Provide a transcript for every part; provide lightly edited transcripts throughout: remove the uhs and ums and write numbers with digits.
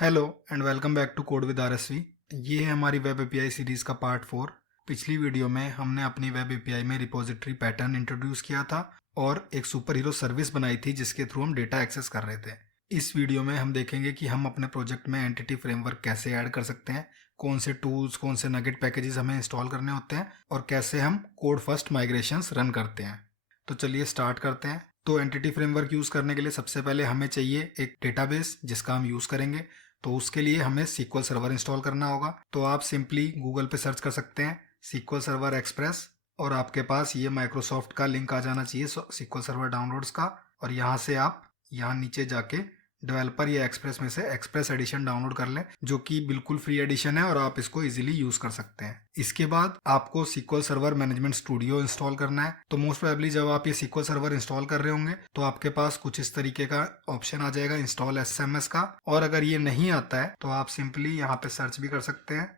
Hello and welcome back to code with RSV. ये है हमारी वेब एपीआई सीरीज़ का पार्ट 4। पिछली वीडियो में हमने अपनी वेब एपीआई में रिपोजिटरी पैटर्न इंट्रोड्यूस किया था और एक सुपर हीरो सर्विस बनाई थी जिसके थ्रू हम डेटा एक्सेस कर रहे थे। इस वीडियो में हम देखेंगे कि हम अपने प्रोजेक्ट में एंटिटी फ्रेमवर्क कैसे ऐड कर सकते हैं, कौन से टूल्स, कौन से नगेट पैकेजेस हमें इंस्टॉल करने होते हैं और कैसे हम कोड फर्स्ट माइग्रेशंस रन करते हैं। तो चलिए स्टार्ट करते हैं। तो एंटिटी फ्रेमवर्क यूज़ करने के लिए सबसे पहले हमें चाहिए एक डेटाबेस जिसका हम यूज़ करेंगे। तो उसके लिए हमें SQL सर्वर इंस्टॉल करना होगा। तो आप सिंपली गूगल पे सर्च कर सकते हैं SQL सर्वर एक्सप्रेस और आपके पास ये माइक्रोसॉफ्ट का लिंक आ जाना चाहिए SQL सर्वर डाउनलोड्स का। और यहाँ से आप यहाँ नीचे जाके डेवलपर या एक्सप्रेस में से एक्सप्रेस एडिशन डाउनलोड कर लें, जो कि बिल्कुल फ्री एडिशन है और आप इसको इजीली यूज कर सकते हैं। इसके बाद आपको SQL server management studio install करना है। तो मोस्ट प्रोबेबली जब आप ये SQL सर्वर इंस्टॉल कर रहे होंगे तो आपके पास कुछ इस तरीके का ऑप्शन आ जाएगा इंस्टॉल SMS का। और अगर ये नहीं आता है तो आप सिंपली यहाँ पे सर्च भी कर सकते हैं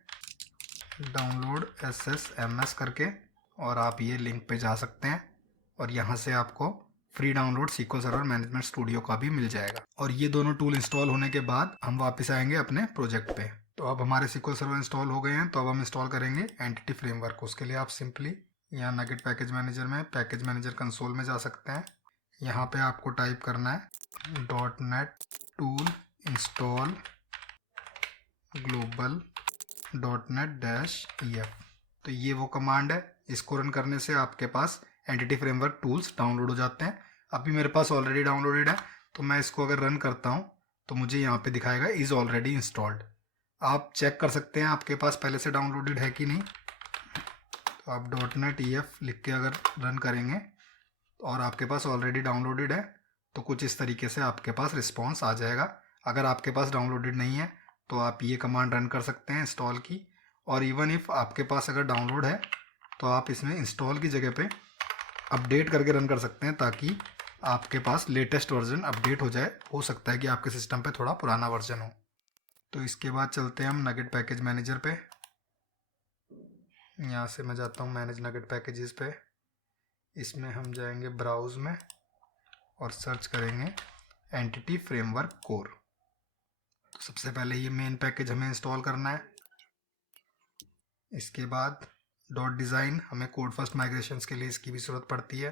डाउनलोड SSMS करके और आप ये लिंक पे जा सकते हैं और यहाँ से आपको free download SQL server management studio का भी मिल जाएगा। और ये दोनों टूल इंस्टॉल होने के बाद हम वापस आएंगे अपने प्रोजेक्ट पे। तो अब हमारे SQL सर्वर इंस्टॉल हो गए हैं, तो अब हम इंस्टॉल करेंगे एंटिटी फ्रेमवर्क। उसके लिए आप सिंपली यहाँ नगेट पैकेज मैनेजर में पैकेज मैनेजर कंसोल में जा सकते हैं। यहाँ पे आपको टाइप करना है .NET tool install global .NET-EF। तो ये वो कमांड है, इसको रन करने से आपके पास एंटिटी फ्रेमवर्क टूल्स डाउनलोड हो जाते हैं। अभी मेरे पास ऑलरेडी डाउनलोडेड है, तो मैं इसको अगर रन करता हूँ तो मुझे यहाँ पे दिखाएगा इज़ ऑलरेडी इंस्टॉल्ड। आप चेक कर सकते हैं आपके पास पहले से डाउनलोडेड है कि नहीं। तो आप .NET-EF लिख के अगर रन करेंगे और आपके पास ऑलरेडी डाउनलोडेड है तो कुछ इस तरीके से आपके पास रिस्पॉन्स आ जाएगा। अगर आपके पास डाउनलोडेड नहीं है तो आप ये कमांड रन कर सकते हैं इंस्टॉल की। और इवन इफ़ आपके पास अगर डाउनलोड है तो आप इसमें इंस्टॉल की जगह पे अपडेट करके रन कर सकते हैं, ताकि आपके पास लेटेस्ट वर्जन अपडेट हो जाए। हो सकता है कि आपके सिस्टम पे थोड़ा पुराना वर्जन हो। तो इसके बाद चलते हैं हम नगेट पैकेज मैनेजर पे। यहाँ से मैं जाता हूँ मैनेज नगेट पैकेजेस पे। इसमें हम जाएंगे ब्राउज में और सर्च करेंगे एंटिटी फ्रेमवर्क कोर। तो सबसे पहले ये मेन पैकेज हमें इंस्टॉल करना है। इसके बाद .design, हमें कोड फर्स्ट माइग्रेशंस के लिए इसकी भी ज़रूरत पड़ती है।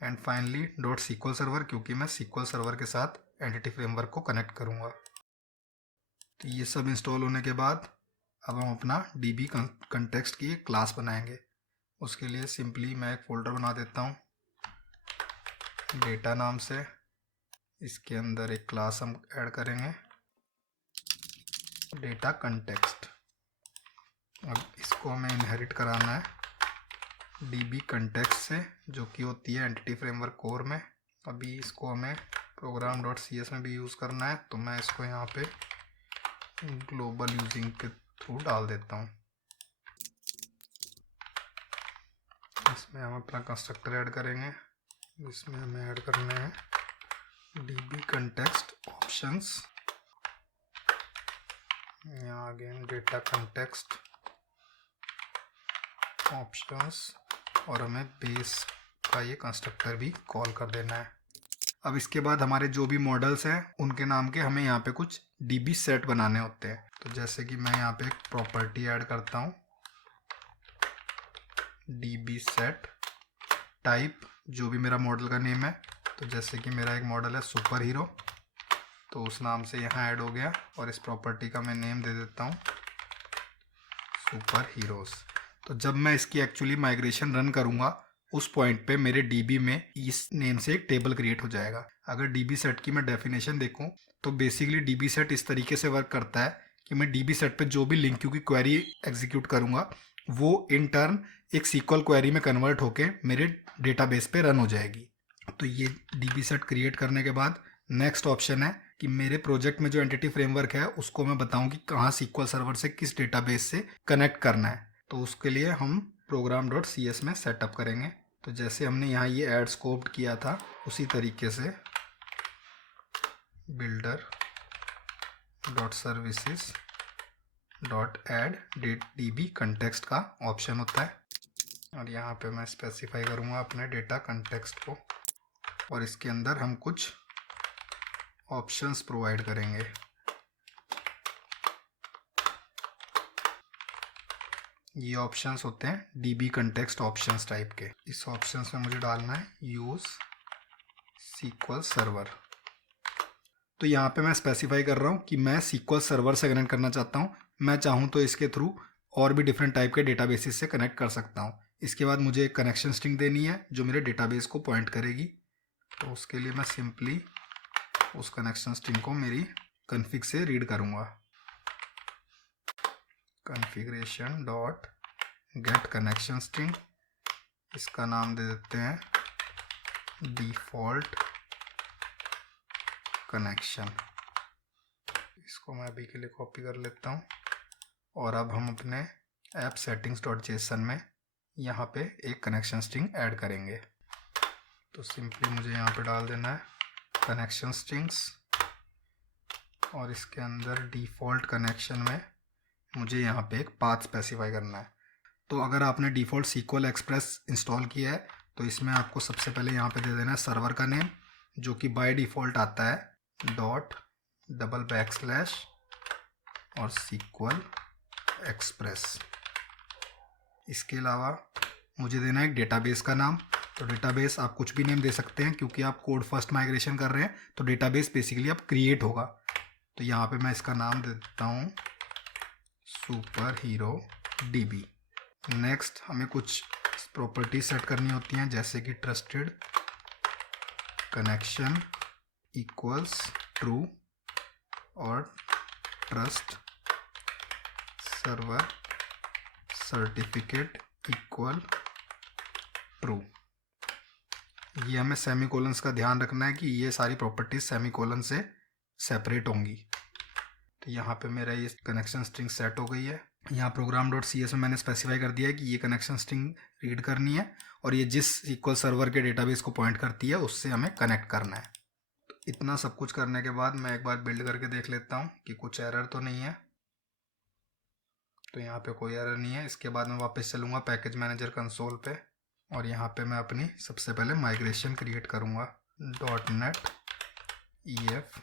एंड फाइनली .SQL सर्वर, क्योंकि मैं SQL सर्वर के साथ एंटिटी फ्रेमवर्क को कनेक्ट करूँगा। तो ये सब इंस्टॉल होने के बाद अब हम अपना DB कंटेक्स्ट की एक क्लास बनाएंगे। उसके लिए सिंपली मैं एक फ़ोल्डर बना देता हूँ डेटा नाम से। इसके अंदर एक क्लास हम ऐड करेंगे डेटा कंटेक्स्ट। अब इसको हमें इनहेरिट कराना है DB कंटेक्स्ट से, जो कि होती है एंटिटी फ्रेमवर्क कोर में। अभी इसको हमें program.cs में भी यूज़ करना है, तो मैं इसको यहाँ पे ग्लोबल यूजिंग के थ्रू डाल देता हूँ। इसमें हम अपना कंस्ट्रक्टर ऐड करेंगे। इसमें हमें ऐड करने हैं DB कंटेक्स्ट ऑप्शंस। यहाँ अगेन डेटा कंटेक्स्ट ऑप्शंस और हमें बेस का ये कंस्ट्रक्टर भी कॉल कर देना है। अब इसके बाद हमारे जो भी मॉडल्स हैं उनके नाम के हमें यहाँ पे कुछ DB सेट बनाने होते हैं। तो जैसे कि मैं यहाँ पे एक प्रॉपर्टी ऐड करता हूँ DB सेट टाइप, जो भी मेरा मॉडल का नेम है। तो जैसे कि मेरा एक मॉडल है सुपर हीरो, तो उस नाम से यहाँ ऐड हो गया। और इस प्रॉपर्टी का मैं नेम दे देता हूँ सुपर हीरोज़। तो जब मैं इसकी एक्चुअली माइग्रेशन रन करूँगा उस पॉइंट पे मेरे DB में इस नेम से एक टेबल क्रिएट हो जाएगा। अगर DB सेट की मैं डेफिनेशन देखूँ तो बेसिकली DB सेट इस तरीके से वर्क करता है कि मैं DB सेट पे जो भी लिंक की क्वेरी एग्जीक्यूट करूँगा वो इन टर्न एक SQL क्वेरी में कन्वर्ट होके मेरे डेटाबेस पे रन हो जाएगी। तो ये DB सेट क्रिएट करने के बाद नेक्स्ट ऑप्शन है कि मेरे प्रोजेक्ट में जो एंटिटी फ्रेमवर्क है उसको मैं बताऊं कि कहाँ SQL सर्वर से किस डेटाबेस से कनेक्ट करना है। तो उसके लिए हम program.cs में सेटअप करेंगे। तो जैसे हमने यहाँ ये ऐड स्कोप्ड किया था उसी तरीके से builder.services.add DB कंटेक्स्ट का ऑप्शन होता है। और यहाँ पे मैं स्पेसिफाई करूँगा अपने डेटा कंटेक्स्ट को और इसके अंदर हम कुछ ऑप्शंस प्रोवाइड करेंगे। ये ऑप्शंस होते हैं डीबी कंटेक्स्ट ऑप्शंस टाइप के। इस ऑप्शंस में मुझे डालना है यूज़ SQL सर्वर। तो यहाँ पे मैं स्पेसिफाई कर रहा हूँ कि मैं SQL सर्वर से कनेक्ट करना चाहता हूँ। मैं चाहूँ तो इसके थ्रू और भी डिफरेंट टाइप के डेटाबेसेस से कनेक्ट कर सकता हूँ। इसके बाद मुझे एक कनेक्शन स्ट्रिंग देनी है जो मेरे डेटाबेस को पॉइंट करेगी। तो उसके लिए मैं सिंपली उस कनेक्शन स्ट्रिंग को मेरी कन्फिग से रीड करूँगा। Configuration dot get connection string, इसका नाम दे देते हैं डिफ़ॉल्ट कनेक्शन। इसको मैं अभी के लिए कॉपी कर लेता हूँ। और अब हम अपने ऐप सेटिंग्स डॉट जेसन में यहाँ पे एक कनेक्शन स्ट्रिंग ऐड करेंगे। तो सिंपली मुझे यहाँ पे डाल देना है कनेक्शन स्ट्रिंग्स, और इसके अंदर डिफ़ॉल्ट कनेक्शन में मुझे यहाँ पे एक पाथ स्पेसिफाई करना है। तो अगर आपने डिफ़ॉल्ट SQL एक्सप्रेस इंस्टॉल किया है तो इसमें आपको सबसे पहले यहाँ पे दे देना है सर्वर का नेम, जो कि बाय डिफ़ॉल्ट आता है .// और SQL एक्सप्रेस। इसके अलावा मुझे देना है एक डेटाबेस का नाम। तो डेटाबेस आप कुछ भी नेम दे सकते हैं, क्योंकि आप कोड फर्स्ट माइग्रेशन कर रहे हैं तो डेटाबेस बेसिकली अब क्रिएट होगा। तो यहाँ पे मैं इसका नाम दे देता हूँ सुपर हीरो DB। नेक्स्ट हमें कुछ प्रॉपर्टी सेट करनी होती हैं, जैसे कि ट्रस्टेड कनेक्शन इक्वल्स ट्रू और trust server certificate equal true. ये हमें सेमीकोलन्स का ध्यान रखना है कि ये सारी प्रॉपर्टीज सेमीकोलन से सेपरेट होंगी। तो यहाँ पे मेरा ये कनेक्शन स्ट्रिंग सेट हो गई है। यहाँ program.cs में मैंने स्पेसिफाई कर दिया है कि ये कनेक्शन स्ट्रिंग रीड करनी है और ये जिस SQL सर्वर के डेटाबेस को पॉइंट करती है उससे हमें कनेक्ट करना है। तो इतना सब कुछ करने के बाद मैं एक बार बिल्ड करके देख लेता हूँ कि कुछ एरर तो नहीं है। तो यहाँ पे कोई एरर नहीं है। इसके बाद मैं वापस चलूँगा पैकेज मैनेजर कंसोल पे, और यहाँ पे मैं अपनी सबसे पहले माइग्रेशन क्रिएट करूँगा। .NET EF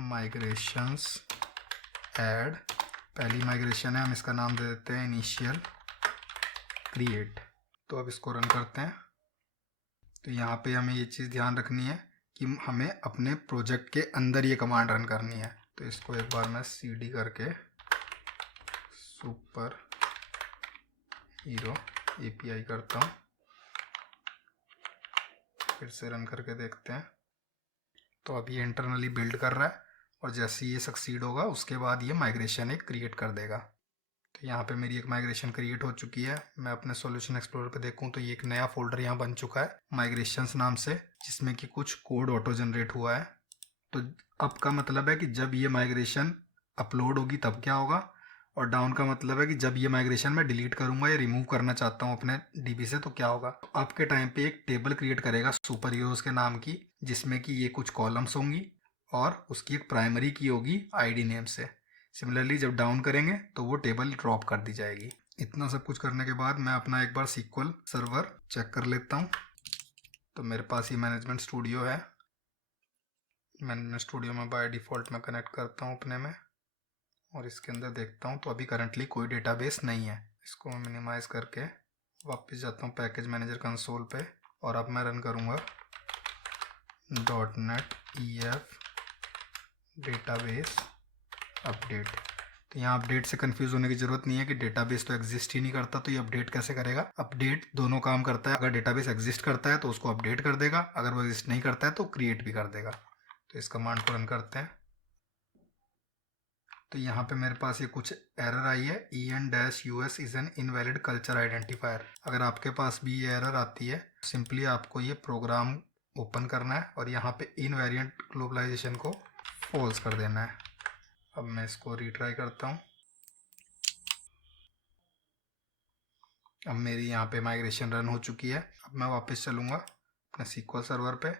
माइग्रेशंस ऐड, पहली माइग्रेशन है, हम इसका नाम दे देते हैं इनिशियल क्रिएट। तो अब इसको रन करते हैं। तो यहाँ पे हमें ये चीज़ ध्यान रखनी है कि हमें अपने प्रोजेक्ट के अंदर ये कमांड रन करनी है। तो इसको एक बार मैं CD करके सुपर हीरो API करता हूँ, फिर से रन करके देखते हैं। तो अभी ये इंटरनली बिल्ड कर रहा है और जैसे ये सक्सीड होगा उसके बाद ये माइग्रेशन एक क्रिएट कर देगा। तो यहाँ पे मेरी एक माइग्रेशन क्रिएट हो चुकी है। मैं अपने सॉल्यूशन एक्सप्लोरर पे देखूँ तो ये एक नया फोल्डर यहाँ बन चुका है माइग्रेशंस नाम से, जिसमें कि कुछ कोड ऑटो जनरेट हुआ है। तो अप का मतलब है कि जब ये माइग्रेशन अपलोड होगी तब क्या होगा, और डाउन का मतलब है कि जब ये माइग्रेशन मैं डिलीट करूंगा या रिमूव करना चाहता हूँ अपने DB से तो क्या होगा। तो अप के टाइम पे एक टेबल क्रिएट करेगा सुपर हीरोज़ के नाम की, जिसमें कि ये कुछ कॉलम्स होंगी और उसकी एक प्राइमरी की होगी ID नेम से। सिमिलरली जब डाउन करेंगे तो वो टेबल ड्रॉप कर दी जाएगी। इतना सब कुछ करने के बाद मैं अपना एक बार SQL सर्वर चेक कर लेता हूँ। तो मेरे पास ये मैनेजमेंट स्टूडियो है। मैनेजमेंट स्टूडियो में बाय डिफ़ॉल्ट मैं कनेक्ट करता हूँ अपने में, और इसके अंदर देखता हूँ तो अभी करंटली कोई डेटाबेस नहीं है। इसको मैं मिनिमाइज़ करके वापस जाता हूँ पैकेज मैनेजर कंसोल पे, और अब मैं रन करूँगा .NET EF डेटाबेस अपडेट। तो यहाँ अपडेट से कंफ्यूज होने की ज़रूरत नहीं है कि डेटाबेस तो एग्जिस्ट ही नहीं करता, तो ये अपडेट कैसे करेगा। अपडेट दोनों काम करता है। अगर डेटाबेस एग्जिस्ट करता है तो उसको अपडेट कर देगा, अगर वो एग्जिस्ट नहीं करता है तो क्रिएट भी कर देगा। तो इस कमांड को रन करते हैं। तो यहाँ पे मेरे पास ये कुछ एरर आई है, EN-US is an invalid culture identifier. अगर आपके पास भी ये एरर आती है, सिंपली आपको ये प्रोग्राम ओपन करना है और यहाँ पे इनवेरिएंट ग्लोबलाइजेशन को फॉल्स कर देना है। अब मैं इसको रीट्राई करता हूँ। अब मेरी यहाँ पे माइग्रेशन रन हो चुकी है। अब मैं वापस चलूँगा अपने SQL सर्वर पे,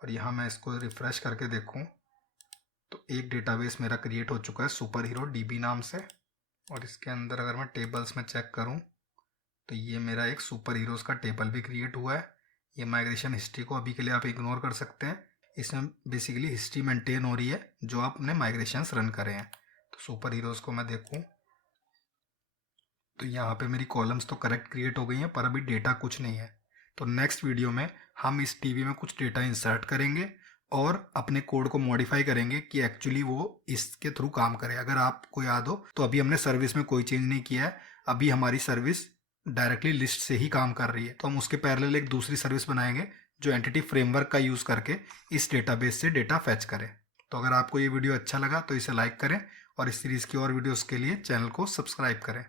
और यहाँ मैं इसको रिफ़्रेश करके देखूँ तो एक डेटाबेस मेरा क्रिएट हो चुका है सुपर हीरो DB नाम से। और इसके अंदर अगर मैं टेबल्स में चेक करूं तो ये मेरा एक सुपर हीरोज़ का टेबल भी क्रिएट हुआ है। ये माइग्रेशन हिस्ट्री को अभी के लिए आप इग्नोर कर सकते हैं। इसमें बेसिकली हिस्ट्री मेंटेन हो रही है जो आपने माइग्रेशंस रन करे हैं। तो सुपर हीरोज़ को मैं देखूं तो यहाँ पे मेरी कॉलम्स तो करेक्ट क्रिएट हो गई हैं, पर अभी डेटा कुछ नहीं है। तो नेक्स्ट वीडियो में हम इस टीवी में कुछ डेटा इंसर्ट करेंगे और अपने कोड को मॉडिफाई करेंगे कि एक्चुअली वो इसके थ्रू काम करे। अगर आपको याद हो तो अभी हमने सर्विस में कोई चेंज नहीं किया है, अभी हमारी सर्विस डायरेक्टली लिस्ट से ही काम कर रही है। तो हम उसके पैरेलल एक दूसरी सर्विस बनाएंगे जो एंटिटी फ्रेमवर्क का यूज़ करके इस डेटाबेस से डेटा फैच करे। तो अगर आपको ये वीडियो अच्छा लगा तो इसे लाइक करें और इस सीरीज़ की और वीडियोस के लिए चैनल को सब्सक्राइब करें।